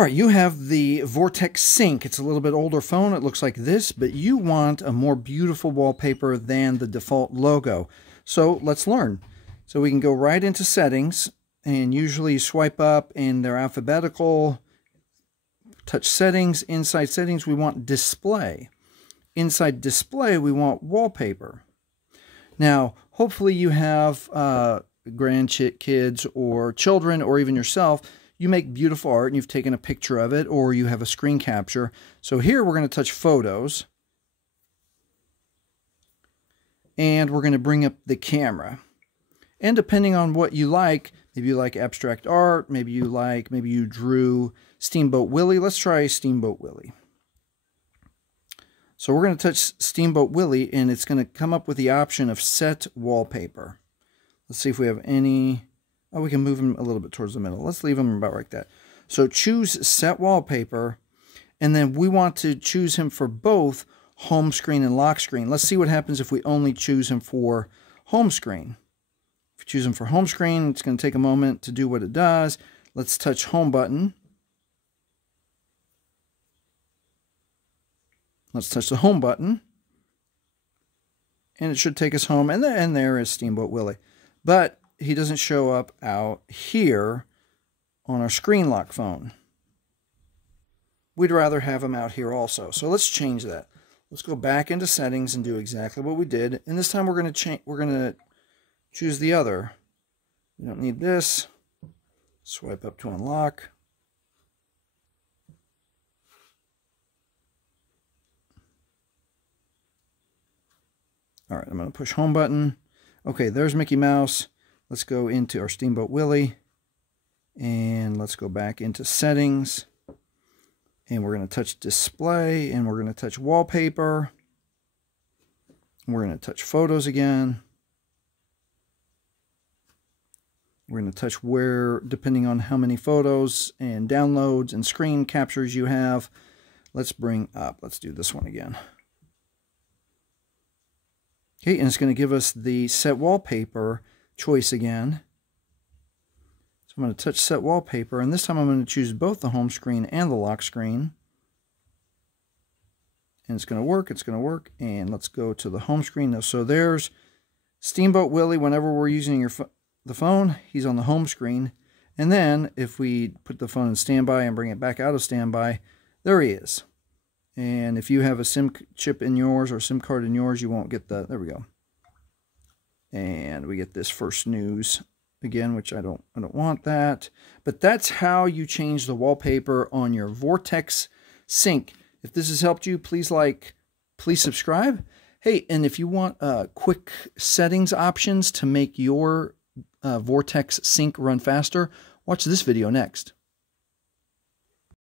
All right, you have the Vortex Sync. It's a little bit older phone. It looks like this, but you want a more beautiful wallpaper than the default logo. So let's learn. So we can go right into settings, and usually swipe up and they're alphabetical. Touch settings. Inside settings, we want display. Inside display, we want wallpaper. Now, hopefully you have grandkids or children or even yourself. You make beautiful art and you've taken a picture of it, or you have a screen capture. So here we're going to touch photos. And we're going to bring up the camera. And depending on what you like, maybe you like abstract art, maybe you drew Steamboat Willie. Let's try Steamboat Willie. So we're going to touch Steamboat Willie, and it's going to come up with the option of set wallpaper. Let's see if we have any. Oh, we can move them a little bit towards the middle. Let's leave them about like that. So choose set wallpaper, and then we want to choose him for both home screen and lock screen. Let's see what happens if we only choose him for home screen. If you choose him for home screen, it's going to take a moment to do what it does. Let's touch home button. Let's touch the home button. And it should take us home. And there is Steamboat Willie. But he doesn't show up out here on our screen lock phone. We'd rather have him out here also. So let's change that. Let's go back into settings and do exactly what we did. And this time we're going to choose the other. We don't need this. Swipe up to unlock. All right, I'm going to push home button. Okay, there's Mickey Mouse. Let's go into our Steamboat Willie. And let's go back into settings. And we're going to touch display, and we're going to touch wallpaper. We're going to touch photos again. We're going to touch where, depending on how many photos and downloads and screen captures you have. Let's bring up, let's do this one again. Okay, and it's going to give us the set wallpaper choice again. So I'm going to touch set wallpaper, and this time I'm going to choose both the home screen and the lock screen. And it's going to work, and let's go to the home screen. So there's Steamboat Willie. Whenever we're using the phone, he's on the home screen. And then if we put the phone in standby and bring it back out of standby, there he is. And if you have a SIM chip in yours or SIM card in yours, you won't get the, there we go. And we get this first news again, which I don't want that. But that's how you change the wallpaper on your Vortex Sync. If this has helped you, please subscribe. Hey, and if you want quick settings options to make your Vortex Sync run faster, watch this video next.